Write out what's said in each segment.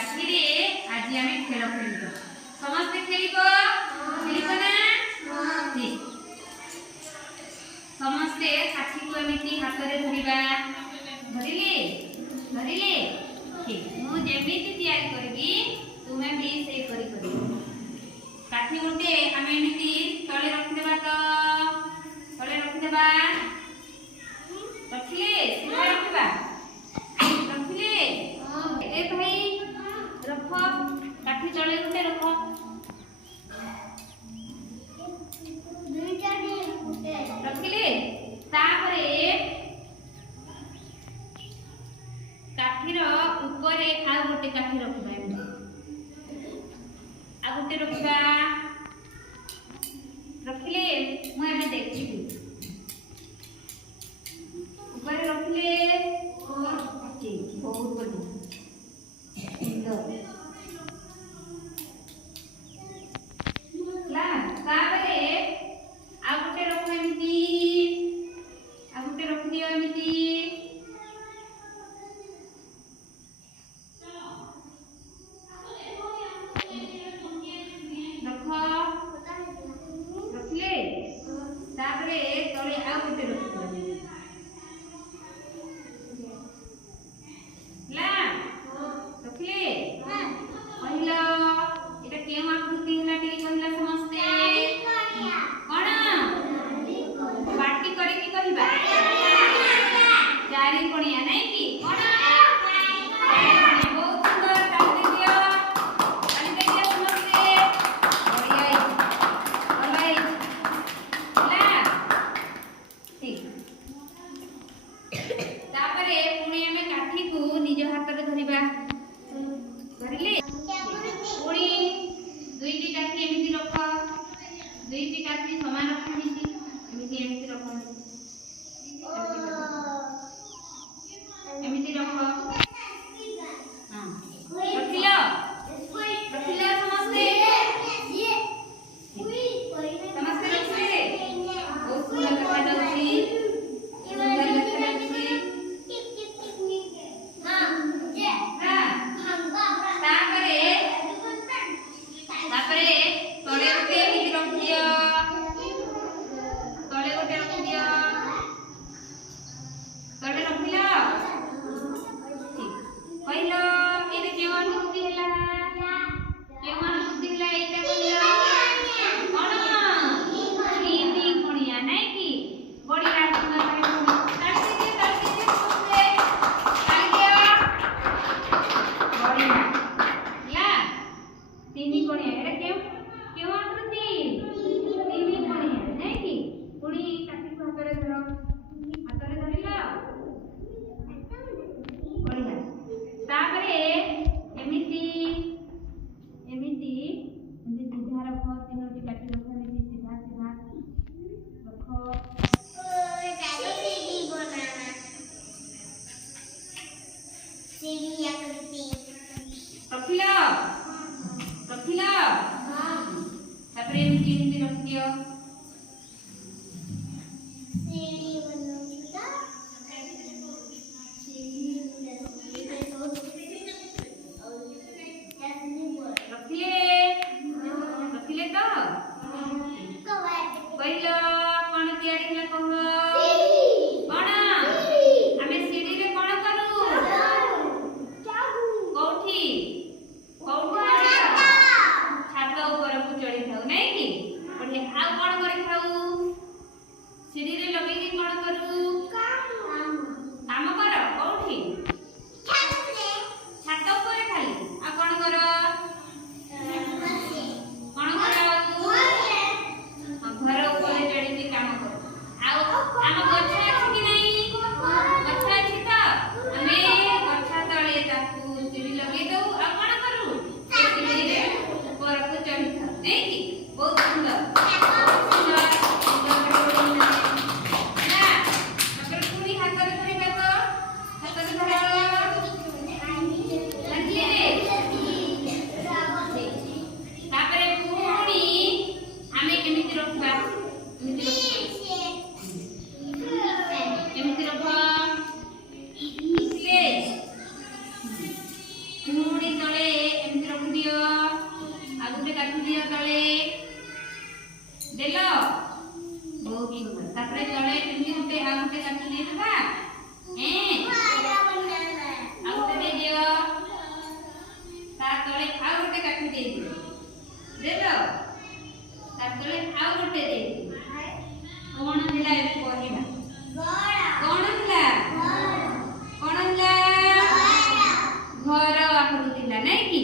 काठीरे आज आमे खेल खेलिबो समस्त खेलिबो खेलिबो ना ठीक समस्ते काठी को एमिति हाथ रे धरिबा धरिले ठीक मु जेमिति तयारी करबी तुमे भी से करी काठी उठे आमे एमिति तळे रखि देबा तो तळे रखि देबा रखिले सीधा रखिबा रखिले ए भाई रख काठी तळे उठे रख रखिले तापरे काठीर ऊपर आ गोटे काठी रखिबा आ गोटे रखिबा रखिले मु एबे देखिबी ऊपर रखिले ठीक बहुत बढ़िया सुंदर ला तापरे आ गोटे रख एमिति आ गोटे रख दियो एमिति तापरे तळे आ गोटे रखिबा ला रखिले पहिला एटा केम आकृति हला टी कहला समस्ते कोन बाटी करे की कहिबा चारि कोणिया नै की कोन बहुत सुंदर ताली दियो समस्ते बढ़िया ऑलराइट तापरे पुणी आमे काठी को निज हाथ रे धरिबा धरिले पुणी दुईटी काठी एमिति रख दुईटी काठी समान रख एमिति रख एमिति रख हां रखिलो समस्ते समस्ते रखिले बहुत सुंदर देखा जाउची रखिला तापरे एमिति रख दियो रखिले तो पहिला कोन तयारी हला कह कोन आमे सीढ़ी रे कोन करू कोठी छात ऊपर को चढ़ी थाउ नै की बढ़िया आ दियो तले देलो बहुत सुंदर तापरे तले एमती उठे आ उठे काटी दे देबा आ उठे दे दियो ता तले आ उठे काटी दे दियो देलो ता तले आ उठे दे कोन दिला ए कोहिबा कोन दिला घर आखरु दिला नहीं कि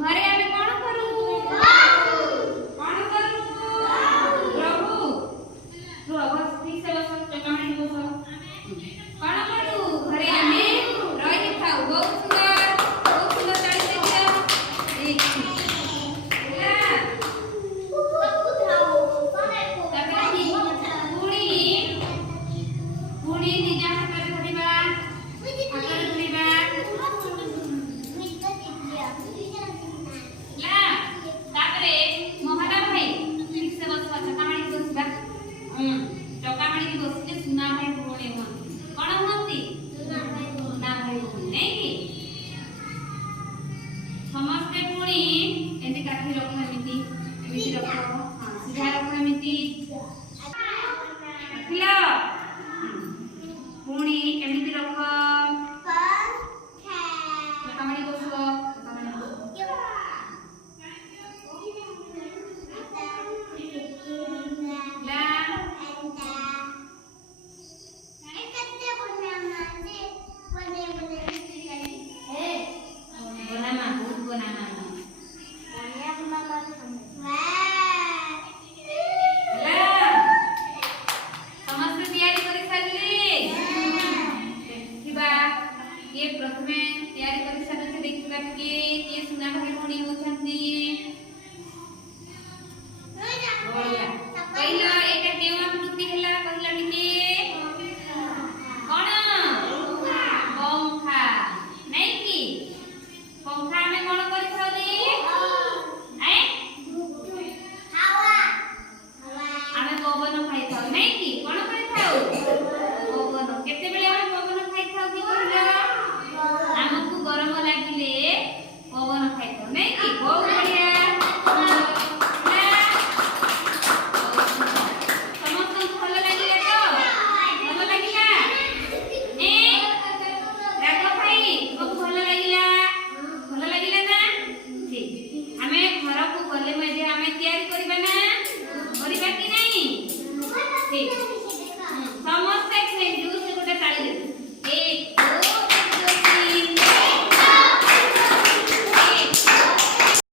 घरे आमे कोन करू कोन करू प्रभु प्रभु ठीक से बस कहानी बस कोन करू घरे आमे रही खाऊ बहुत सुंदर ताली दे दियो पुणी निज हाथ में धरिबा हाथ धरिबा ला तापरे मोहना भाई ठीक से बसवा चकामाणी बसबा चकामाणी की बसते सुना भाई भोणे मन कोन होती सुना भाई भोणे नहीं कि समस्त पुणी एते काठी रखो एमिति रखो हां सीधा रखो एमिति रखिलो पुणी एमिति रखो चकामाणी बसो ये प्रथमे तैयारी करि सारथे देखिबा के सुना भाई भोणी होछंती बढ़िया पहिला एटा केवा कृति हला पहिला टिके कोन पंखा नहीं कि पंखा में कोन करि थाउदी हैं हवा आमे पवन खाइ थाउ नहीं कि कोन करि थाउ पवन केते बेले आमे पवन खाइ थाउ कि कहला हमको गरम लागिले पवन खाइतो नहीं कि बहुत बढ़िया समस्त भल लागिले तो भल लागिला ए राघव भाई बहुत भल लागिला ना ठीक हमें घर को गले मध्ये हमें तैयारी करबा ना करबा कि नहीं ठीक